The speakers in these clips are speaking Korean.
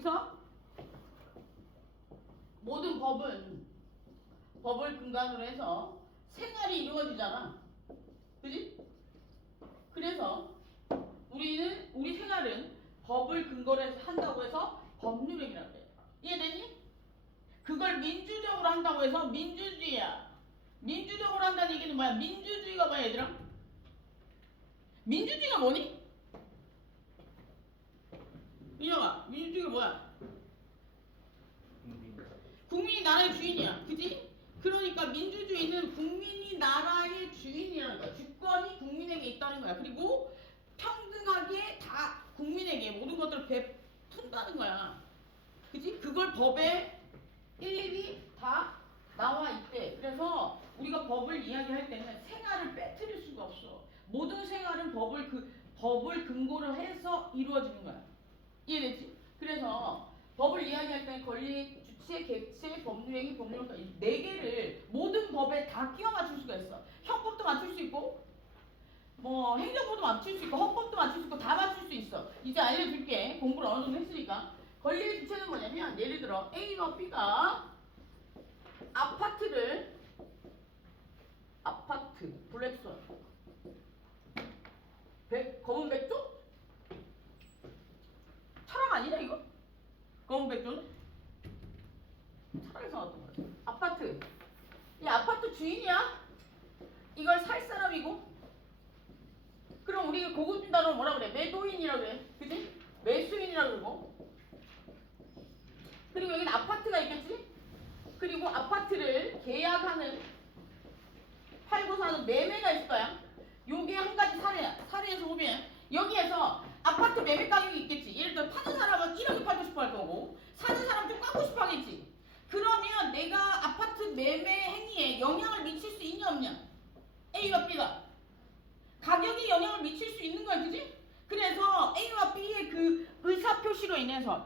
여기서 모든 법을 근간으로 해서 생활이 이루어지잖아. 그지? 그래서 우리 생활은 법을 근거로 해서 한다고 해서 법률행위라고 해. 이해되니? 그걸 민주적으로 한다고 해서 민주주의야. 민주적으로 한다는 얘기는 뭐야? 민주주의가 뭐야 얘들아? 민주주의가 뭐니? 민혁아, 민주주의가 뭐야? 국민이 나라의 주인이야. 그지? 그러니까 민주주의는 국민이 나라의 주인이라는 거야. 주권이 국민에게 있다는 거야. 그리고 평등하게 다 국민에게 모든 것들을 베푼다는 거야. 그지? 그걸 법에 일일이 다 나와 있대. 그래서 우리가 법을 이야기할 때는 생활을 빼뜨릴 수가 없어. 모든 생활은 법을 근거로 해서 이루어지는 거야. 이해되지? 그래서 법을 이야기할 때 권리, 주체, 객체, 법률행위, 법률까지 4개를 모든 법에 다 끼워 맞출 수가 있어. 형법도 맞출 수 있고 뭐 행정법도 맞출 수 있고 헌법도 맞출 수 있고 다 맞출 수 있어. 이제 알려줄게. 공부를 어느 정도 했으니까. 권리의 주체는 뭐냐면 예를 들어 A와 B가 아파트 블랙선 검은 백조? 철학 아니냐 이거? 검은 백조는? 철학에서 나왔던 거지. 아파트. 이 아파트 주인이야. 이걸 살 사람이고. 그럼 우리 고급진 단어로 뭐라 그래? 매도인이라고 그래. 그지? 매수인이라고 그러고. 그리고 여기는 아파트가 있겠지? 그리고 아파트를 계약하는 팔고 사는 매매가 있을 거야. 요게 한 가지 사례야. 사례에서 보면 여기에서 아파트 매매 가격이 있겠지. 예를 들어 파는 사람은 1억에 팔고 싶어 할 거고 사는 사람은 좀 깎고 싶어 하겠지. 그러면 내가 아파트 매매 행위에 영향을 미칠 수 있냐 없냐? A와 B가 가격에 영향을 미칠 수 있는 거야. 그지? 그래서 A와 B의 그 의사표시로 인해서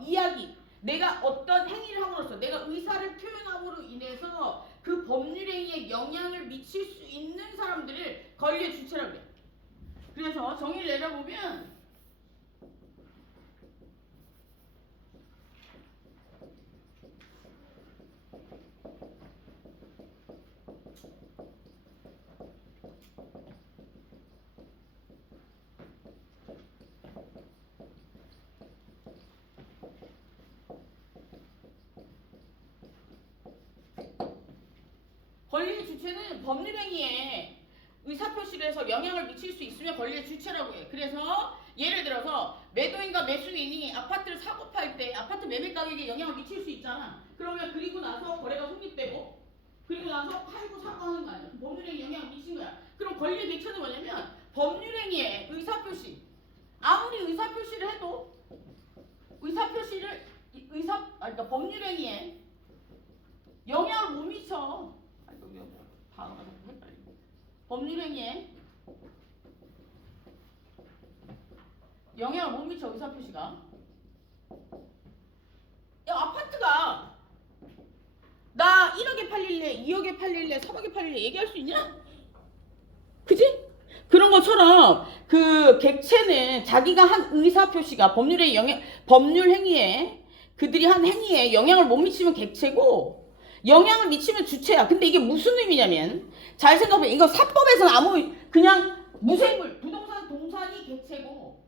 내가 어떤 행위를 함으로써 내가 의사를 표현함으로 인해서 그 법률행위에 영향을 미칠 수 있는 사람들을 권리의 주체라고 해. 그래서 정의를 내려보면 권리의 주체는 법률행위에 의사표시를 해서 영향을 미칠 수 있으면 권리의 주체라고 해. 그래서 예를 들어서 매도인과 매수인이 아파트를 사고 팔 때 아파트 매매 가격에 영향을 미칠 수 있잖아. 그러면 그리고 나서 거래가 성립되고 그리고 나서 팔고 사고 하는 거 아니야. 법률행위에 영향을 미친 거야. 그럼 권리의 대체는 뭐냐면 법률행위에 의사표시. 아무리 의사표시를 해도 그러니까 법률행위에 영향을 못 미쳐. 단어가 자꾸 헷갈리고. 법률행위에 영향을 못 미쳐. 의사표시가. 야, 아파트가 나 1억에 팔릴래, 2억에 팔릴래, 3억에 팔릴래 얘기할 수 있냐? 그지? 그런 것처럼 그 객체는 자기가 한 의사표시가 법률행위에 그들이 한 행위에 영향을 못 미치면 객체고 영향을 미치면 주체야. 근데 이게 무슨 의미냐면 잘 생각해. 이거 사법에서는 그냥 무생물, 부동산, 동산이 객체고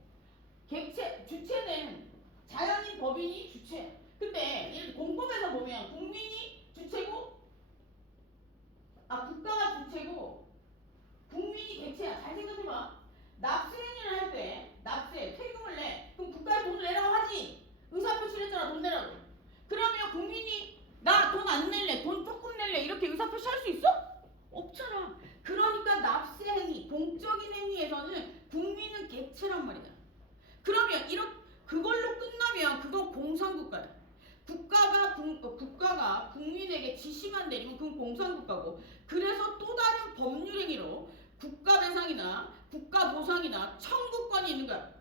주체는 자연인, 법인이 주체. 근데 예를 들어 공법에서 보면 국민이 주체고 국가가 주체고 국민이 객체야. 잘 생각해봐. 납세 행위를 할 때 세금을 내. 그럼 국가에 돈을 내라고 하지. 의사표시를 했잖아. 돈 내라고. 그러면 국민이 나 돈 안 낼래, 돈 조금 낼래 이렇게 의사표시 할 수 있어? 없잖아. 그러니까 납세 행위, 공적인 행위에서는 국민은 객체란 말이야. 그러면 그걸로 끝나면 그건 공산국가야. 국가가 국민에게 지시만 내리면 그건 공산국가고. 그래서 또 다른 법률행위로 국가배상이나 국가보상이나 청구권이 있는 거야.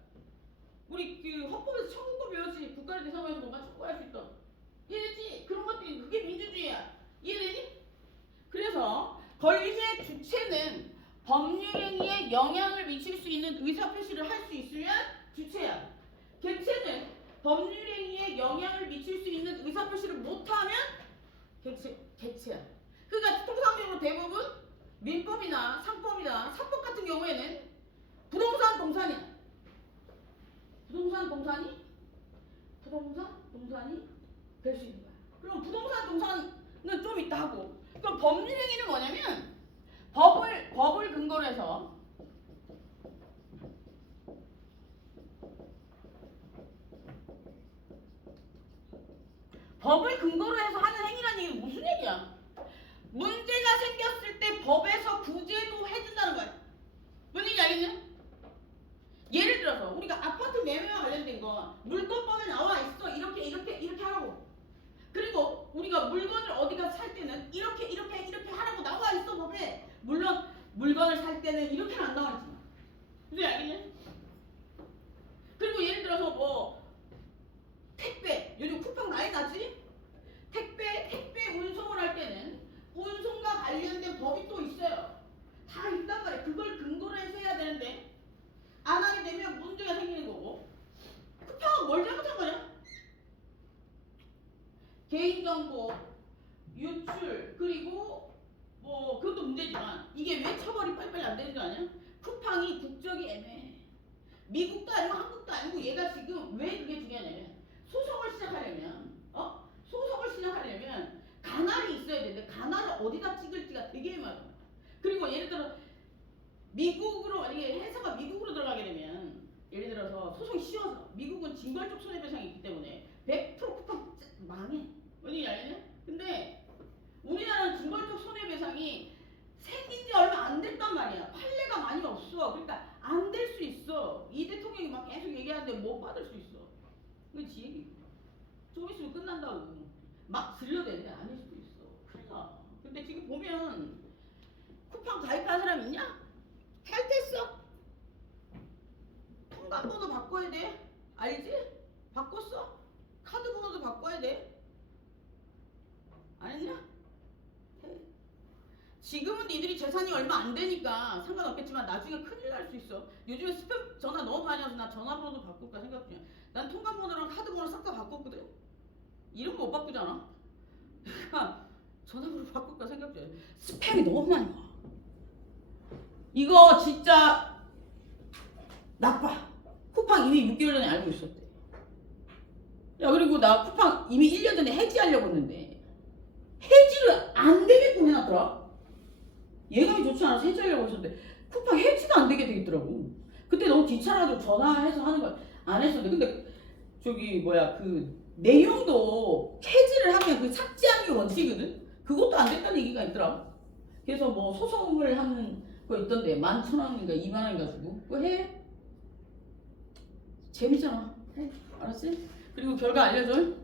우리 그 헌법에서 청구권 배웠지. 국가를 대상해서 뭔가 청구할 수 있다. 이해되지? 그런 것들이 그게 민주주의야. 이해되니? 그래서 권리의 주체는 법률행위에 영향을 미칠 수 있는 의사표시를 할 수 있으면 주체야. 객체는 법률행위에 행위에 영향을 미칠 수 있는 의사표시를 못하면 객체야. 그러니까 통상적으로 대부분 민법이나 상법이나 사법 같은 경우에는 부동산 동산이야. 부동산 동산이 될 수 있는 거야. 그럼 부동산 동산은 좀 있다 하고. 그럼 법률행위는 뭐냐면 법을 근거로 해서 하는 행위라는 얘기는 무슨 얘기야? 문제가 생겼을 때 법에서 구제도 해준다는 거야. 뭔 얘기 알겠냐? 예를 들어서 우리가 아파트 매매와 관련된 거 물권법에 나와 있어. 이렇게 하라고. 그리고 우리가 물건을 어디가 살 때는 이렇게 하라고 나와 있어 법에. 물론 물건을 살 때는 이렇게는 안 나와 있지만. 무슨 알겠냐? 그리고 예를 들어서 뭐 택배, 요즘 쿠팡 많이 나지? 택배 운송을 할 때는 운송과 관련된 법이 또 있어요. 다 있단 말이야. 그걸 근거로 해서 해야 되는데 안 하게 되면 문제가 생기는 거고. 쿠팡은 뭘 잘못한 거냐? 개인정보 유출, 그리고 뭐 그것도 문제지만 이게 왜 처벌이 빨리빨리 안 되는 거 아니야? 쿠팡이 국적이 애매해. 미국도 아니고 한국도 아니고 얘가 지금 왜 그게 중요하냐면 소송을 시작하려면 가날이 있어야 되는데 가날을 어디다 찍을지가 되게 애매하다. 그리고 예를 들어 미국으로 만약에 회사가 미국으로 들어가게 되면 예를 들어서 소송이 쉬워서 미국은 징벌적 손해배상이 있기 때문에 100% 쿠팡 망해. 뭔지 알겠냐? 근데 우리나라는 징벌적 손해배상이 생긴 지 얼마 안 됐단 말이야. 판례가 많이 없어. 그러니까 안 될 수 있어. 이 대통령이 막 계속 얘기하는데 못 받을 수 있어. 그게 지 얘기. 좀 있으면 끝난다고. 막 들려대는데 아닐 수도 있어. 큰일 나. 근데 지금 보면 쿠팡 가입한 사람 있냐? 탈퇴했어. 통관번호 바꿔야 돼. 알지? 바꿨어? 카드 번호도 바꿔야 돼. 안 했냐? 지금은 니들이 재산이 얼마 안 되니까 상관없겠지만 나중에 큰일 날 수 있어. 요즘에 스팸 전화 너무 많이 와서 나 전화번호도 바꿀까 생각 중이야. 난 통관번호랑 카드번호 싹 다 바꿨거든. 이름 못 바꾸잖아. 그러니까 전화번호 바꿀까 생각 중이야. 스팸이 너무 많이 와. 이거 진짜 나빠. 쿠팡 이미 6개월 전에 알고 있었대. 야, 그리고 나 쿠팡 이미 1년 전에 해지하려고 했는데 해지를 안 되게끔 해놨더라. 예감이 좋지 않아서 해지하려고 했었는데 쿠팡 해지가 안 되게 되겠더라고. 그때 너무 귀찮아가지고 전화해서 하는 걸 안 했었는데, 근데 저기 뭐야 그 내용도 해지를 하면 그 삭제하는 게 원칙이거든. 그것도 안 됐다는 얘기가 있더라. 그래서 뭐 소송을 하는 거 있던데 11,000원인가 2만원 가지고 그거 해. 재밌잖아. 해. 알았지? 그리고 결과 알려줘.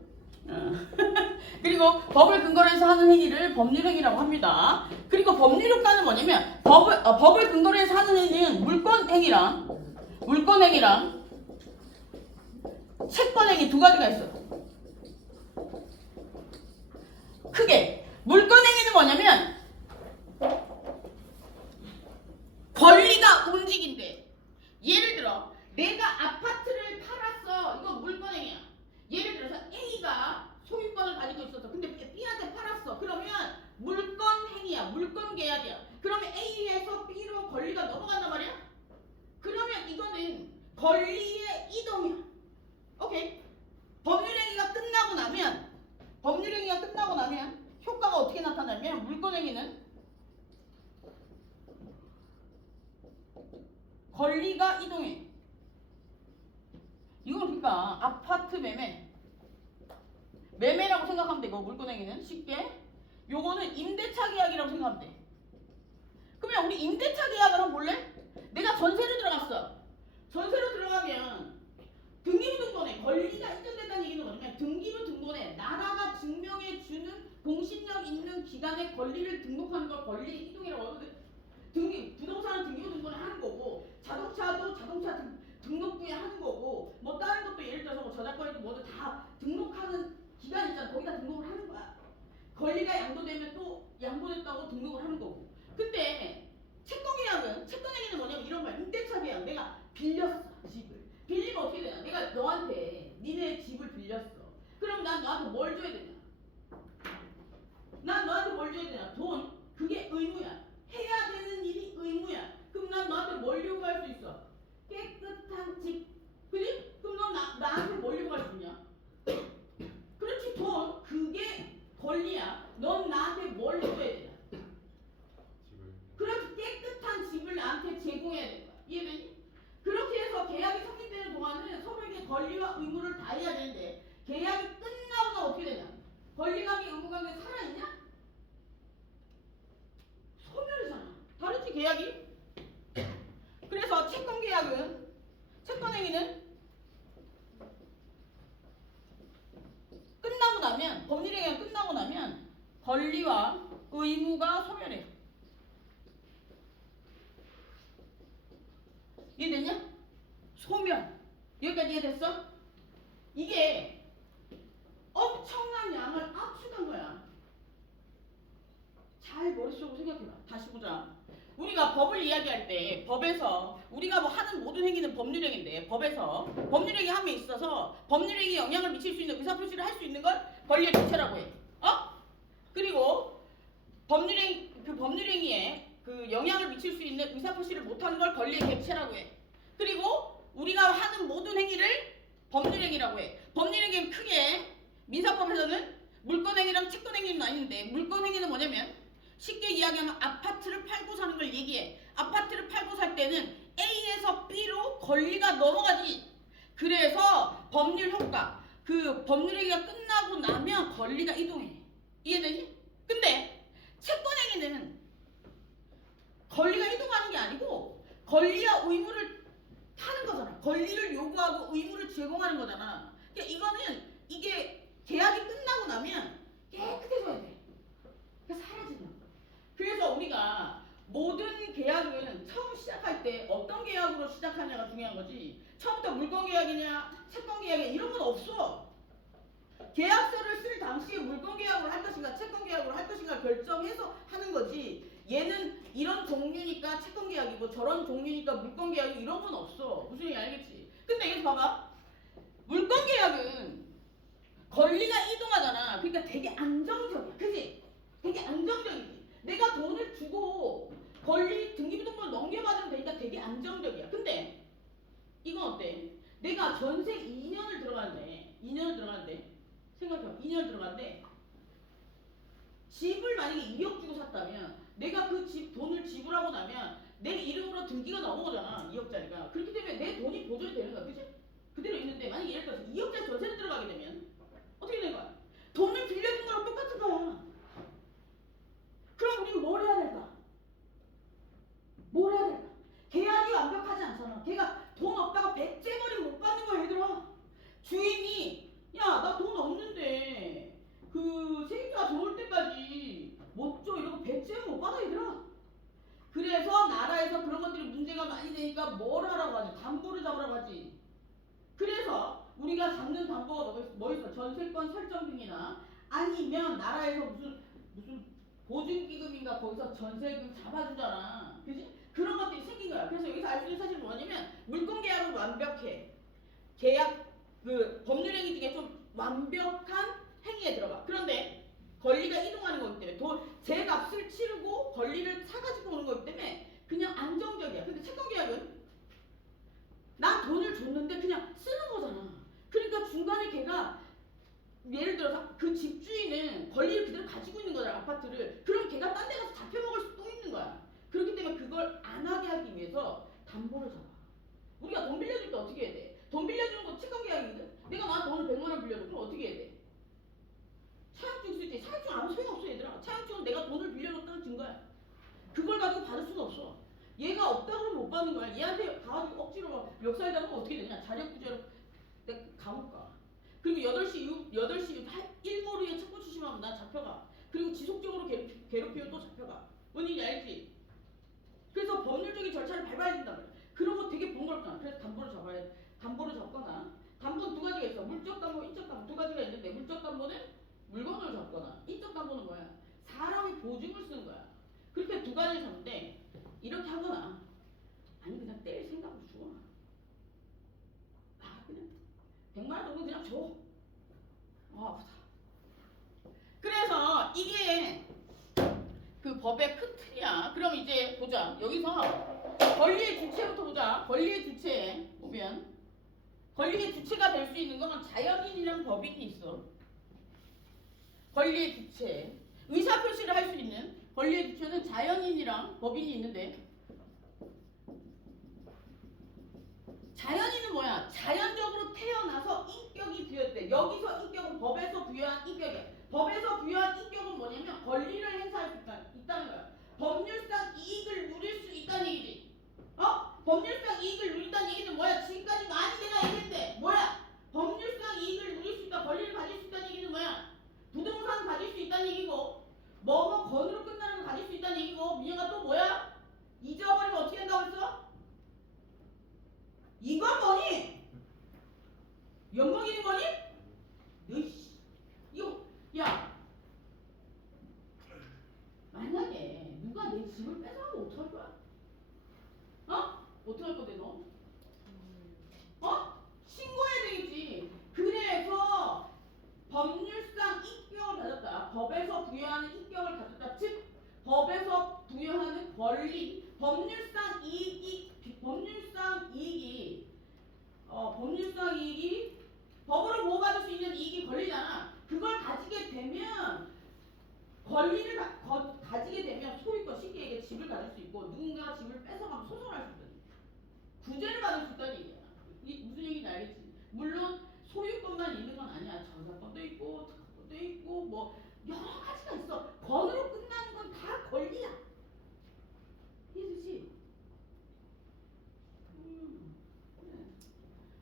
그리고 법을 근거로 해서 하는 행위를 법률행위라고 합니다. 그리고 법률효과는 뭐냐면 법을 근거로 해서 하는 행위는 물권행위랑 채권행위 두 가지가 있어. 크게 물권행위는 뭐냐면 권리가 움직인대. 예를 들어 내가 아파트를 팔았어. 이건 물권행위야. 예를 들어서 A가 소유권을 가지고 있었어. 근데 B한테 팔았어. 그러면 물권행위야. 물권계약이야. 그러면 A에서 B로 권리가 넘어간단 말이야. 그러면 이거는 권리의 이동이야. 오케이. 법률행위가 끝나고 나면 효과가 어떻게 나타나냐면 물권행위는 권리가 이동해. 이건 그러니까 아파트 매매라고 생각하면 되고, 물권행위는 쉽게 요거는 임대차 계약이라고 생각하면 돼. 그러면 우리 임대차 계약을 한번 볼래? 내가 전세로 들어갔어. 전세로 들어가면 등기부등본에 권리가 인정된다는 얘기는 뭐냐면 등기부등본에 나라가 증명해 주는 공신력 있는 기관의 권리를 등록하는 걸 권리 이동이라고 하거든. 부동산은 등기부등본에 하는 거고, 자동차도 자동차 등록부에 하는 거고, 뭐 다른 것도 예를 들어서 뭐 저작권에도 뭐도 다 등록하는 기관 있잖아. 거기다 등록을 하는 거야. 권리가 양도되면 또 양도됐다고 등록을 하는 거고. 근데 채권행위는 뭐냐면 이런 거야. 임대차 계약. 내가 빌렸어 집을. 빌리면 어떻게 되냐? 내가 너한테 니네 집을 빌렸어. 난 너한테 뭘 줘야 되냐? 난 너한테 뭘 줘야 되냐? 돈. 그게 의무야. 해야 되는 일이 의무야. 그럼 난 너한테 뭘 요구할 수 있어? 깨끗한 집. 그지? 그럼 넌 나한테 뭘 요구할 수 있냐? 그렇지, 돈. 그게 권리야. 넌 나한테 뭘 해줘야 되냐? 집을. 그렇지, 깨끗한 집을 나한테 제공해야 되는 거야. 이해되니? 그렇게 해서 계약이 성립되는 동안은 서로에게 권리와 의무를 다해야 되는데 계약이 끝나고 나면 어떻게 되냐? 권리관계, 의무관계 살아있냐? 소멸이잖아. 다르지, 계약이? 그래서 채권계약은, 채권행위는 끝나고 나면, 법률행위가 끝나고 나면 권리와 의무가 소멸해. 이해됐냐? 소멸. 여기까지 이해됐어? 이게 엄청난 양을 압축한 거야. 잘 머릿속으로 생각해봐. 다시 보자. 우리가 법을 이야기할 때 법에서 우리가 뭐 하는 모든 행위는 법률행위인데 법에서 법률행위 함에 있어서 법률행위에 영향을 미칠 수 있는 의사표시를 할 수 있는 걸 권리의 주체라고 해. 그리고 법률행위에 그 영향을 미칠 수 있는 의사표시를 못하는 걸 권리의 객체라고 해. 그리고 우리가 하는 모든 행위를 법률행위라고 해. 법률행위는 크게 민사법에서는 물권행위랑 채권행위는 아닌데 물권행위는 뭐냐면 쉽게 이야기하면 아파트를 팔고 사는 걸 얘기해. 아파트를 팔고 살 때는 A에서 B로 권리가 넘어가지. 그래서 법률 효과, 그 법률행위가 끝나고 나면 권리가 이동해. 이해되니? 근데 채권행위는 권리가 이동하는 게 아니고 권리와 의무를 하는 거잖아. 권리를 요구하고 의무를 제공하는 거잖아. 그러니까 이거는 이게 계약이 끝나고 나면 깨끗해져야 돼. 그러니까 사라지는 거야. 그래서 우리가 모든 계약은 처음 시작할 때 어떤 계약으로 시작하냐가 중요한 거지. 처음부터 물권 계약이냐 채권 계약이냐 이런 건 없어. 계약서를 쓸 당시에 물권 계약으로 할 것인가 채권 계약으로 할 것인가 결정해서 하는 거지. 얘는 이런 종류니까 채권 계약이고 저런 종류니까 물권 계약이고 이런 건 없어. 무슨 얘기 알겠지? 근데 여기서 봐봐. 물권 계약은 권리가 이동하잖아. 그러니까 되게 안정적이야. 그지? 되게 안정적이지. 내가 돈을 주고 권리 등기부등본을 넘겨받으면 되니까 되게 안정적이야. 근데 이건 어때? 내가 전세 2년을 들어가는데 생각해봐. 2년을 들어가는데 집을 만약에 2억 주고 샀다면 내가 그 집 돈을 지불하고 나면 내 이름으로 등기가 넘어가잖아. 2억짜리가. 그렇기 때문에 내 돈이 보존이 되는 거야. 그치? 그대로 있는데 만약에 예를 들어서 2억짜리 전세를 들어가게 되면 어떻게 되는 거야? 돈을 빌려준 거랑 똑같은 거야. 그럼 우리는 뭘 해야 될까? 뭘 해야 될까? 계약이 완벽하지 않잖아. 걔가 돈 없다가 백제머리 못 받는 거야, 얘들아. 주인이 야, 나 돈 없는데 그 세입자가 들어올 때까지 못 줘 이러고 백제는 못 받아, 얘들아. 그래서 나라에서 그런 것들이 문제가 많이 되니까 뭘 하라고 하지? 담보를 잡으라고 하지. 그래서 우리가 잡는 담보가 뭐 있어? 전세권 설정 등이나 아니면 나라에서 무슨 보증기금인가 거기서 전세금 잡아주잖아. 그지? 그런 것들이 생긴 거야. 그래서 여기서 알 수 있는 사실은 뭐냐면 물권계약은 완벽해. 계약 그 법률행위 중에 좀 완벽한 행위에 들어가. 그런데 권리가 이동하는 거기 때문에 제 값을 치르고 권리를 사가지고 오는 거기 때문에 그냥 안정적이야. 근데 채권계약은 난 돈을 줬는데 그냥 쓰는 거잖아. 그러니까 중간에 걔가 예를 들어서 그 집주인은 권리를 그대로 가지고 있는 거잖아. 아파트를. 그럼 걔가 딴 데 가서 잡혀먹을 수도 있는 거야. 그렇기 때문에 그걸 안 하게 하기 위해서 담보를 잡아. 우리가 돈 빌려줄 때 어떻게 해야 돼? 돈 빌려주는 거 채권계약이거든. 내가 나한테 돈을 100만 원 빌려줘. 그럼 어떻게 해야 돼? 차용증 쓸 때 차용증 아무 소용없어, 얘들아. 차용증은 내가 돈을 빌려줬다는 증거야. 그걸 가지고 받을 수가 없어. 얘가 없다고 하면 못 받는 거야. 얘한테 가가지고 억지로 막 멱살다 보면 어떻게 되냐? 자력구제로 내가 감옥 가. 그리고 8시 일몰이에 첩보 추심하면 나 잡혀가. 그리고 지속적으로 괴롭히면 또 잡혀가. 뭔 얘기인지 알지? 그래서 법률적인 절차를 밟아야 된단 말이야. 그런 거 되게 번거롭잖아. 그래서 담보를 잡거나 담보는 두 가지가 있어. 물적 담보, 인적 담보 두 가지가 있는데 물적 담보는 물건을 잡거나 인적 담보는 뭐야? 사람이 보증을 쓰는 거야. 그렇게 두 가지를 잡는데 이렇게 하거나 아니 그냥 뗄 생각으로 줘. 그냥 100만 원 정도 그냥 줘. 아프다. 그래서 이게 그 법의 큰 틀이야. 그럼 이제 보자. 여기서 권리의 주체부터 보자. 권리의 주체 보면 권리의 주체가 될 수 있는 건 자연인이랑 법인이 있어. 권리의 주체. 의사표시를 할 수 있는 권리의 주체는 자연인이랑 법인이 있는데 자연인은 뭐야? 자연적으로 태어나서 인격이 부여돼. 여기서 인격은 법에서 부여한 인격이야. 법에서 부여한 인격은 뭐냐면 권리를 행사할 수 있다는 거야. 법률상 이익을 누릴 수 있다는 얘기지. 법률상 이익을 누린다는 얘기는 뭐야? 지금까지 많이 내가 얘기했는데 뭐야? 법률상 이익을 누릴 수 있다, 권리를 가질 수 있다는 얘기는 뭐야? 부동산 가질 수 있다는 얘기고 뭐뭐 건으로 끝나는 걸 가질 수 있다는 얘기고 민영아 또 뭐야? 잊어버리면 어떻게 된다고 했어? 이건 뭐니? 엿먹이는 거니? 너이씨 이거 야 만약에 누가 내 집을 뺏어가면 어떡할 거야? 어떡할 건데 너? 신고해야 되겠지. 그래서 법률상 인격을 가졌다. 법에서 부여하는 인격을 가졌다. 즉 법에서 부여하는 권리, 법률상 이익이 법으로 보호받을 수 있는 이익이 권리잖아. 그걸 가지게 되면 권리를 가지게 되면 소유권 쉽게 얘기해 집을 가질 수 있고 누군가 집을 뺏어가면 소송을 할 수 있다는 얘기야. 구제를 받을 수 있다는 얘기야. 이게 무슨 얘기인지 알겠지? 물론 소유권만 있는 건 아니야. 저작권도 있고 특허권도 있고 뭐 여러 가지가 있어. 권으로 끝나는 건 다 권리야. 이해되지?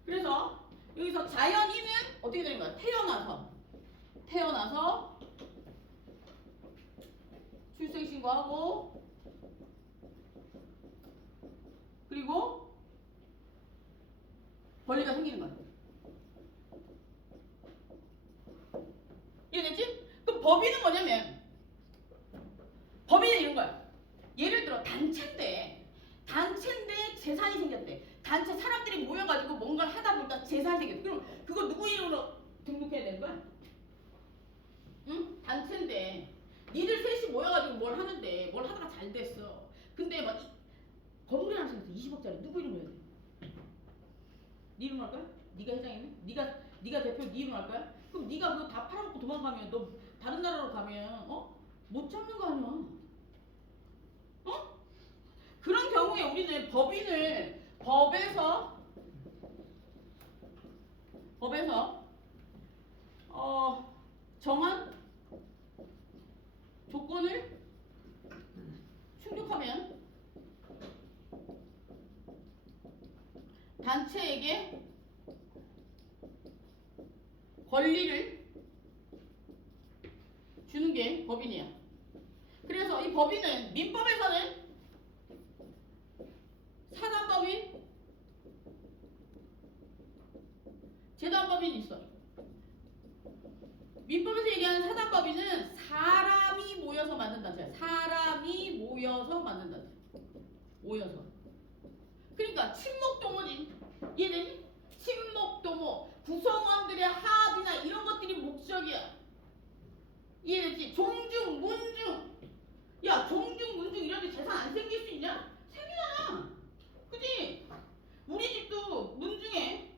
그래서 여기서 자연인은 어떻게 되는 거야? 태어나서 출생신고하고 그리고 권리가 생기는 거야. 이해되지? 그럼 법인은 뭐냐면 법인은 이런 거야. 예를 들어 단체인데 재산이 생겼대. 단체 사람들이 모여가지고 뭔가를 하다 보니까 재산이 생겼대. 그럼 그거 누구 이름으로 등록해야 되는 거야? 응? 단체인데 니들 셋이 모여가지고 뭘 하는데 뭘 하다가 잘 됐어. 근데 막 건물이 하나 생겼어. 20억짜리. 누구 이름으로 해야 돼? 니 이름으로 할 거야? 니가 회장이면? 니가 대표 니 이름으로 할 거야? 그럼 니가 그거 다 팔아먹고 도망가면 너 다른 나라로 가면 못 잡는 거 아니야? 그런 경우에 우리는 법인을 법에서 정한 조건을 충족하면 단체에게 권리를 주는 게 법인이야. 그래서 이 법인은 민법에서는 사단법인, 재단법인이 있어. 민법에서 얘기하는 사단법인은 사람이 모여서 만든 단체야. 사람이 모여서 만든 단체. 모여서. 그러니까 친목도모지. 이해되니? 친목도모. 구성원들의 합의나 이런 것들이 목적이야. 이해되지? 종중, 문중. 야, 종중, 문중 이런 데 재산 안 생길 수 있냐? 생기잖아. 그지? 우리 집도 문중에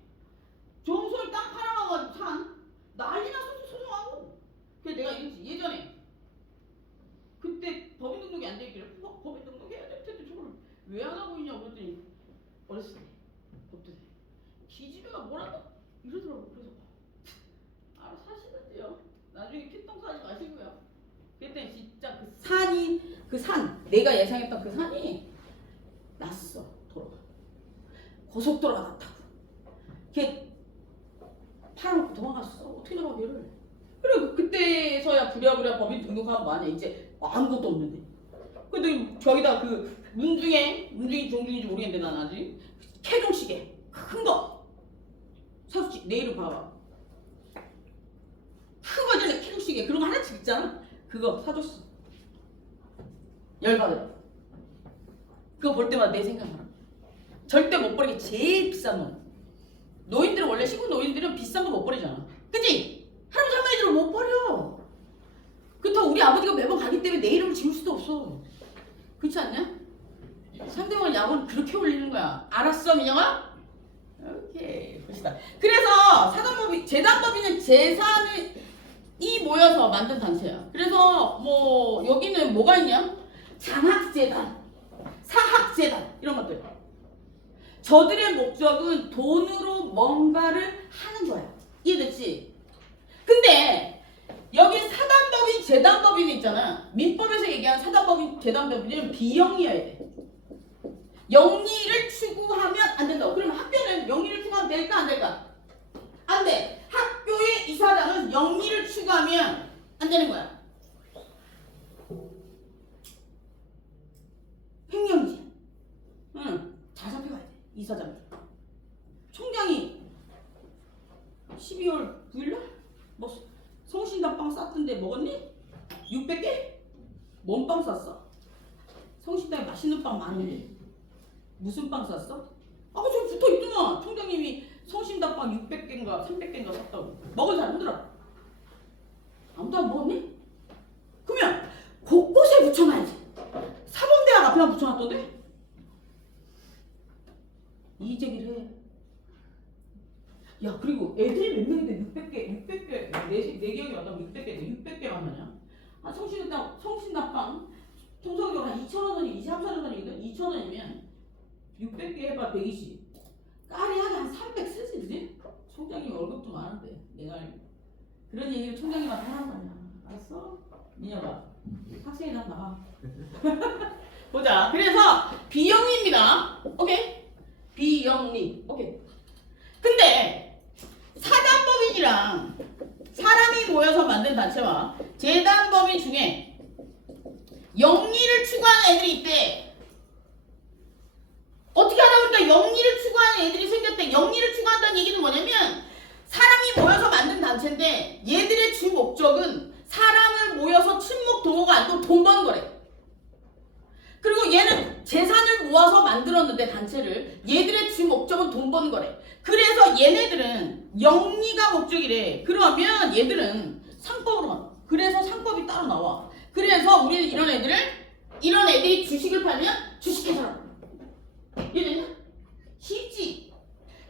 종소리 땅 팔아먹어가지고 산 난리 났었어. 소송하고. 그래서 내가 이랬지. 예전에 그때 법인 등록이 안 돼 있길래 법인 등록해야 될 텐데 저걸 왜 안 하고 있냐고 그랬더니 어렸을 때 법대생 기집애가 뭐라고 이러더라고. 그래서 알아서 하시는데요. 나중에 핏똥사하지 마시고요. 그랬더니 진짜 그 산 내가 예상했던 그 산이 났어. 도로가 고속도로가 났다고. 걔 팔아먹고 도망갔어. 어떻게 나가 걔를. 그래 그때서야 부랴부랴 법인 등록하면 뭐하냐. 이제 아무것도 없는데. 근데 저기다 그 문중이 종중인지 모르겠는데 난 아직 캐종시계 큰 거 사줬지. 내 이름 봐봐. 큰 거잖아. 캐종시계 그런 거 하나씩 있잖아. 그거 사줬어. 열받아. 그거 볼 때마다 내 생각나. 절대 못 버리게 제일 비싼 놈. 노인들은 원래 시골 노인들은 비싼 거 못 버리잖아. 그치? 할아버지 할머니들은 못 버려. 그렇다고 우리 없어. 그렇지 않냐? 상대방을 야구를 그렇게 올리는 거야. 알았어, 민영아? 오케이. 봅시다. 그래서 사단법인, 재단법인은 재산이 모여서 만든 단체야. 그래서 뭐 여기는 뭐가 있냐? 장학재단, 사학재단 이런 것들. 저들의 목적은 돈으로 뭔가를 하는 거야. 이해됐지? 근데 여기 사단법인, 재단법인이 있잖아. 민법에서 얘기한 사단법인, 재단법인은 비영리여야 돼. 영리를 추구하면 안 된다고. 그러면 학교는 영리를 추구하면 될까 안 될까? 안 돼. 학교의 이사장은 영리를 추구하면 안 되는 거야. 횡령이지. 응. 잘 잡혀가야 돼. 이사장. 총장이 12월 9일날 뭐 성신당빵 쌌던데 먹었니? 600개? 뭔 빵 쌌어? 성신당에 맛있는 빵 많은데 무슨 빵 쌌어? 아까 저 붙어있더만. 총장님이 성신당빵 600개인가 300개인가 샀다고. 먹은 사람 흔들어. 아무도 안 먹었니? 그러면 곳곳에 붙여놔야지. 사범대학 앞에만 붙여놨던데? 이 제기를 해. 야, 그리고 애들이 몇 명인데 600개, 내 기억이 맞다면 600개가 하나냐? 아, 성신당빵 통상적으로 한 2,000원이 3,000원이거든? 2,000원이면 600개 해봐 120. 까리하게 한 300 쓰지, 그지? 총장님 월급도 많은데 내가 그런 얘기를 총장님한테 하는 거 아니야. 알았어? 민혁아, 학생이랑 나가. 보자. 그래서 비영리입니다. 오케이? 비영리. 오케이. 근데 사단법인이랑 사람이 모여서 만든 단체와 재단법인 중에 영리를 추구하는 애들이 있대. 어떻게 하다 보니까 영리를 추구하는 애들이 생겼대. 영리를 추구한다는 얘기는 뭐냐면 사람이 모여서 만든 단체인데 얘들의 주 목적은 사람을 모여서 친목 동호가 아니고 돈 버는 거래. 그리고 얘는 재산을 모아서 만들었는데 단체를 얘들의 주 목적은 돈 버는 거래. 그래서 얘네들은 영리가 목적이래. 그러면 얘들은 상법으로 가. 그래서 상법이 따로 나와. 그래서 우리는 이런 애들이 주식을 팔면 주식회사라고. 이해됐냐? 쉽지?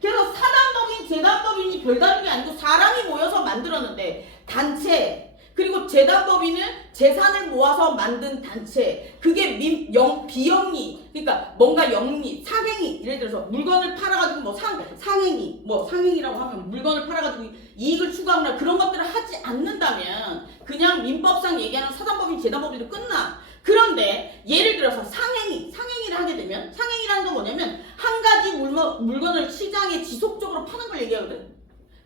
그래서 사단법인, 재단법인이 별다른 게 아니고 사람이 모여서 만들었는데 단체, 그리고 재단법인은 재산을 모아서 만든 단체. 그게 비영리, 그러니까 뭔가 영리, 상행위. 예를 들어서 물건을 팔아가지고 뭐 상행위, 뭐 상행위라고 하면 물건을 팔아가지고 이익을 추구하거나 그런 것들을 하지 않는다면 그냥 민법상 얘기하는 사단법인, 재단법인도 끝나. 그런데 예를 들어서 상행위를 하게 되면 상행위라는 건 뭐냐면 한 가지 물건을 시장에 지속적으로 파는 걸 얘기하거든.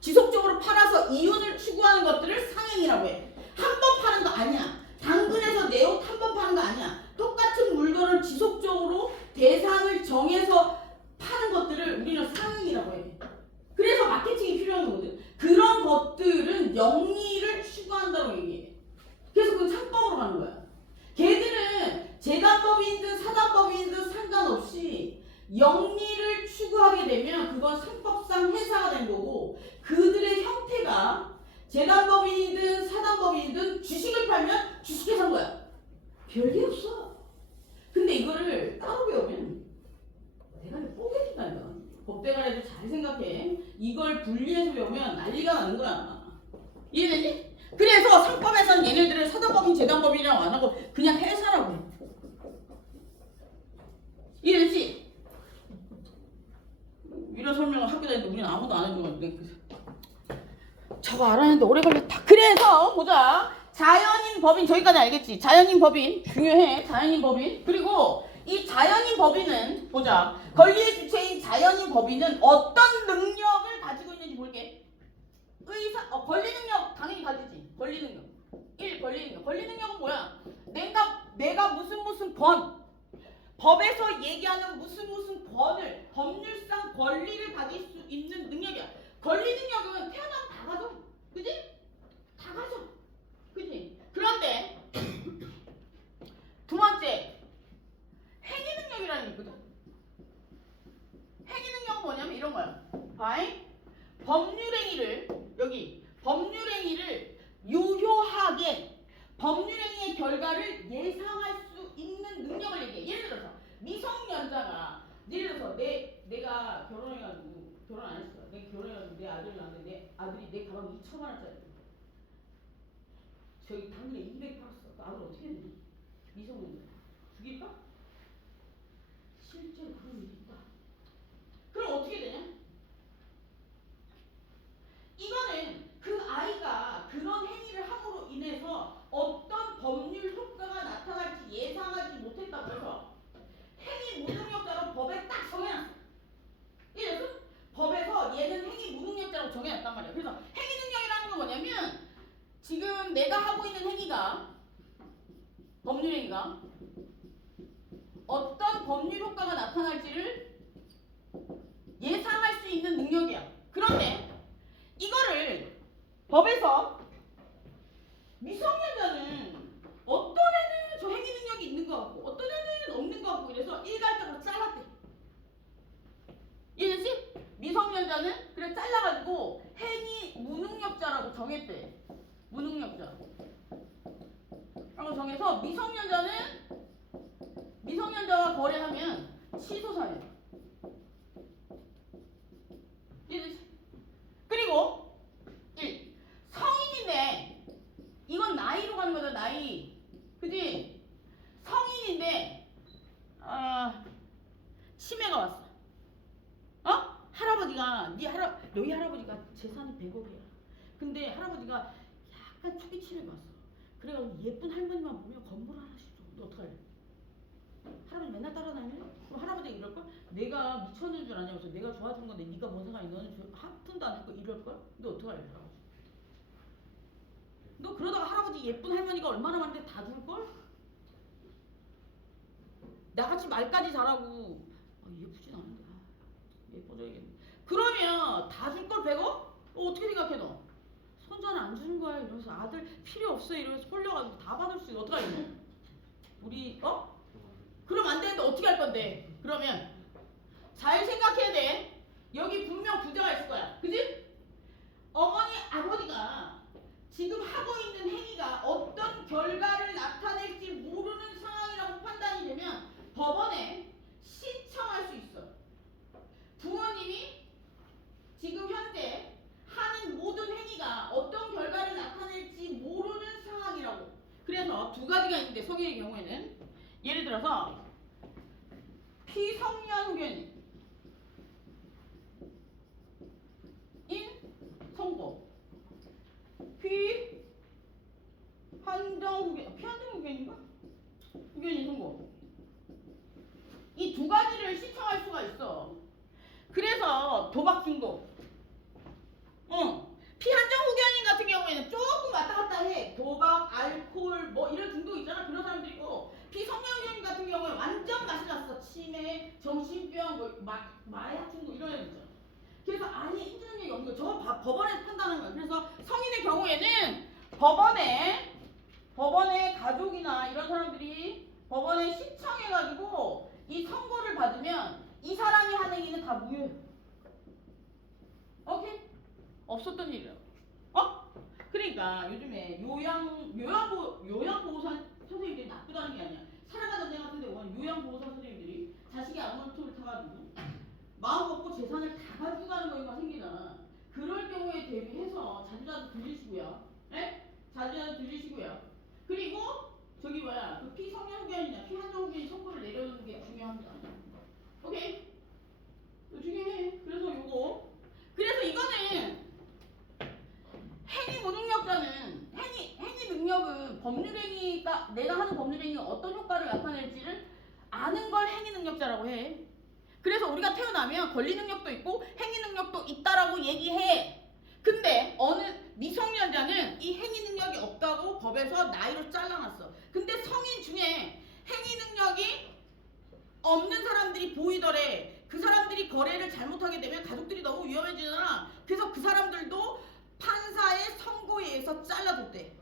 지속적으로 팔아서 이윤을 추구하는 것들을 상행위라고 해. 한 번 파는 거 아니야. 당근에서 내 옷 한 번 파는 거 아니야. 똑같은 물건을 지속적으로 대상을 정해서 파는 것들을 우리는 상행위라고 해. 그래서 마케팅이 필요한 거거든. 그런 것들은 영리를 추구한다고 얘기해. 그래서 그건 상법으로 가는 거야. 걔들은 재단법인이든 사단법인이든 상관없이 영리를 추구하게 되면 그건 상법상 회사가 된 거고 그들의 형태가 재단법인이든 사단법인이든 주식을 팔면 주식회사인 거야. 별게 없어. 근데 이거를 따로 배우면 대가리 뽀개진다니까. 법대가리도 잘 생각해. 이걸 분리해서 배우면 난리가 나는 거야. 이해되지? 그래서 상법에서는 얘네들을 사단법인, 재단법인이라고 안 하고 그냥 회사라고 해. 이해되지? 이런 설명을 학교 다닐 때 우리는 아무도 안 해주고 저거 알아냈는데 오래 걸렸다. 그래서 보자. 자연인 법인 저기까지 알겠지? 자연인 법인 중요해. 자연인 법인. 그리고 이 자연인 법인은 보자. 권리의 주체인 자연인 법인은 어떤 능력을 가지고 있는지 볼게. 권리 능력 당연히 가지지. 권리 능력. 1. 권리 능력. 권리 능력은 뭐야? 내가 무슨 법에서 얘기하는 무슨 권을 법률상 권리를 가질 수 있는 능력이야. 권리 능력은 태어나면 다 가져. 그지? 다 가져. 그지? 그런데 두 번째 행위 능력이라는 게 있거든. 행위 능력은 뭐냐면 이런 거야. 법률행위를 유효하게 법률행위의 결과를 예상할 수 내 가방 2천만 원짜리. 저기 당근에 200 팔았어. 그 아들 어떻게 되니? 미성년자. 죽일까? 실제로 그런 일이 있다. 그럼 어떻게 되냐? 이거는 그 아이가 그런 행위를 함으로 인해서 어떤 법률 효과가 나타날지 예상하지 못했다고 해서 행위 무능력자로 법에 딱 정해놨어. 이래서 법에서 얘는 행위 무능력자로 정해놨단 말이야. 그래서 행위 능력이라는 건 뭐냐면 지금 내가 하고 있는 행위가 법률 행위가 어떤 법률 효과가 나타날지를 예상할 수 있는 능력이야. 그런데 이거를 법에서 미성년자는 어떤 애는 저 행위 능력이 있는 것 같고 어떤 애는 없는 것 같고 이래서 일괄적으로 잘랐대. 이해됐지? 미성년자는 그래 잘라가지고 행위 무능력자라고 정했대. 무능력자 라고 정해서 미성년자와 거래하면 취소사유. 이해됐지? 그리고 1. 성인인데 이건 나이로 가는 거다. 나이. 그지? 성인인데 치매가 왔어. 할아버지가 너희 할아버지가 재산이 100억이야. 근데 할아버지가 약간 초기 치매가 왔어. 그래가지고 예쁜 할머니만 보면 건물 하나씩 줘. 너 어떡할래? 할아버지 맨날 따라다니네? 그럼 할아버지가 이럴걸? 내가 미쳤는 줄 아냐면서 내가 좋아준 건데 네가 뭔 상관이 너는 한 푼도 안 했고 이럴걸? 너 어떡할래? 할아버지? 너 그러다가 할아버지 예쁜 할머니가 얼마나 많은데 다 줄걸? 나같이 말까지 잘하고 예쁘진 않은데 예뻐져야겠네. 그러면 다 줄걸 100억? 어떻게 생각해 너? 손주 하나 안 주는 거야 이러면서 아들 필요 없어 이러면서 홀려가지고 다 받을 수 있어. 어떡하겠노? 우리 그럼 안 되는데 어떻게 할 건데? 그러면 잘 생각해야 돼. 여기 분명 부자가 있을 거야. 그지? 어머니 아버지가 지금 하고 있는 행위가 어떤 결과를 나타낼지 모르는 상황이라고 판단이 되면 법원에 신청할 수 있어. 부모님이 지금 현재 하는 모든 행위가 어떤 결과를 나타낼지 모르는 상황이라고. 그래서 두 가지가 있는데 성인의 경우에는 예를 들어서 피성년 후견인 선고 피한정 후견인가? 후견인 선고. 이 두 가지를 신청할 수가 있어. 그래서 도박 중독. 피한정 후견인 같은 경우에는 조금 왔다 갔다 해. 도박, 알코올 뭐 이런 중독 있잖아. 그런 사람들이고 피성년 후견인 같은 경우에 완전 맛이 났어. 치매, 정신병, 뭐 마약 중독 이런 애 있잖아. 그래서 아예 인지능력이 없는 거야. 저거 법원에서 판단하는 거야. 그래서 성인의 경우에는 법원의 가족이나 이런 사람들이 법원에 신청해가지고 이 선고를 받으면 이 사람이 한 행위는 다 무효. 오케이? 없었던 일이야. 그러니까 요즘에 요양보호사 선생님들이 나쁘다는 게 아니야. 살아가는 데 같은 데 오면 요양보호사 선생님들이 자식이 아무렇토를 타가지고 마음 먹고 재산을 다 가지고 가는 경우가 생기잖아. 그럴 경우에 대비해서 자주자주 들리시고요. 네? 자주자주 들리시고요. 그리고 저기 그 피성년 후견이나 피한정 후견이 선고를 내려놓는 게 중요합니다. 오케이? 중요해. 그래서 그래서 이거는 행위 무능력자는 행위 능력은 법률행위가 내가 하는 법률행위가 어떤 효과를 나타낼지를 아는 걸 행위 능력자라고 해. 그래서 우리가 태어나면 권리 능력도 있고 행위 능력도 있다라고 얘기해. 근데 어느 미성년자는 이 행위 능력이 없다고 법에서 나이로 잘라놨어. 근데 성인 중에 행위 능력이 없는 사람들이 보이더래. 그 사람들이 거래를 잘못하게 되면 가족들이 너무 위험해지잖아. 그래서 그 사람들도 판사의 선고에 의해서 잘라줬대.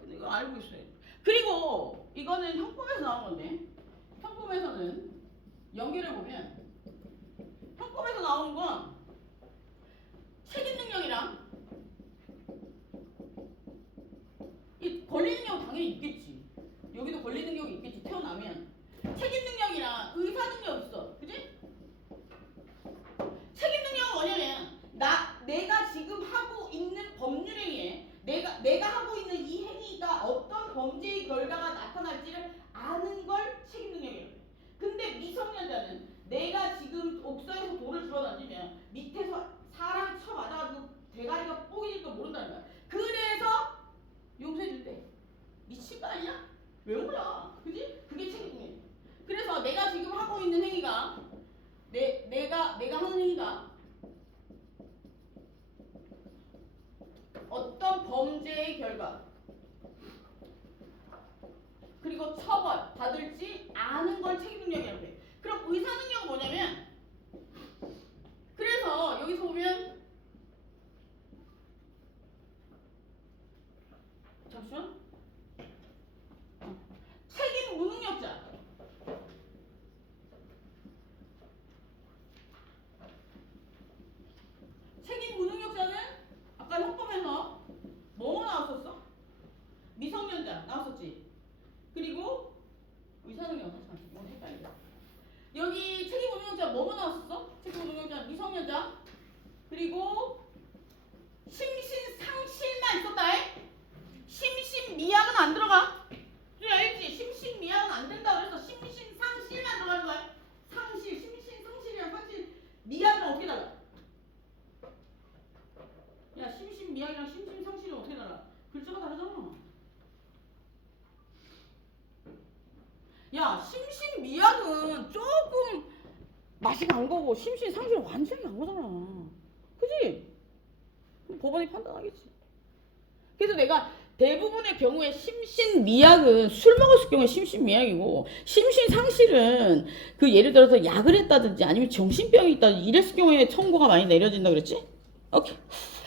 근데 이거 알고 있어요. 그리고 이거는 형법에서 나온 건데 형법에서는 연결해보면 형법에서 나오는 건 책임 능력이랑 이 권리 능력은 당연히 있겠지. 여기도 권리 능력이 있겠지. 태어나면 책임 능력이랑 의사 능력 있어. 그지? 책임 능력은 뭐냐면 내가 왜 몰라? 그지? 그게 책임이야. 그래서 내가 지금 하고 있는 행위가 내가 하는 행위가 어떤 범죄의 결과 그리고 처벌 받을지 아는 걸 책임 능력이라고 해. 그럼 의사 능력은 뭐냐면 그래서 여기서 보면 잠시만 책임 무능력자 책임 무능력자는 아까 형법에서 뭐뭐 나왔었어? 미성년자 나왔었지. 그리고 의사능력 잠시만 오늘 헷갈려. 여기 책임 무능력자 뭐뭐 나왔었어? 책임 무능력자 미성년자 그리고 심신상실만 있었다 해. 심신미약은 안 들어가. 그래 알지? 심신미약은 안 된다 그래서 심신상실만 들어가는 거야. 상실 심신상실이랑 상실 미약은 어떻게 달라? 야 심신미약이랑 심신상실은 어떻게 달라? 글자가 다르잖아. 야 심신미약은 조금 맛이 간 거고 심신상실은 완전히 간 거잖아. 그지? 그럼 법원이 판단하겠지. 그래서 내가 대부분의 경우에 심신미약은 술 먹었을 경우에 심신미약이고 심신상실은 그 예를 들어서 약을 했다든지 아니면 정신병이 있다든지 이랬을 경우에 청구가 많이 내려진다 그랬지? 오케이.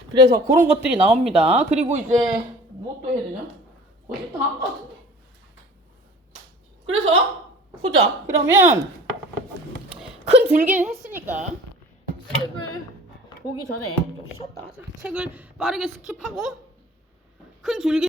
그래서 그런 것들이 나옵니다. 그리고 이제 뭐 또 해야 되냐? 어제 다 한 것 같은데. 그래서 보자. 그러면 큰 줄기는 했으니까 책을 보기 전에 좀 쉬었다 하자. 책을 빠르게 스킵하고 큰 줄기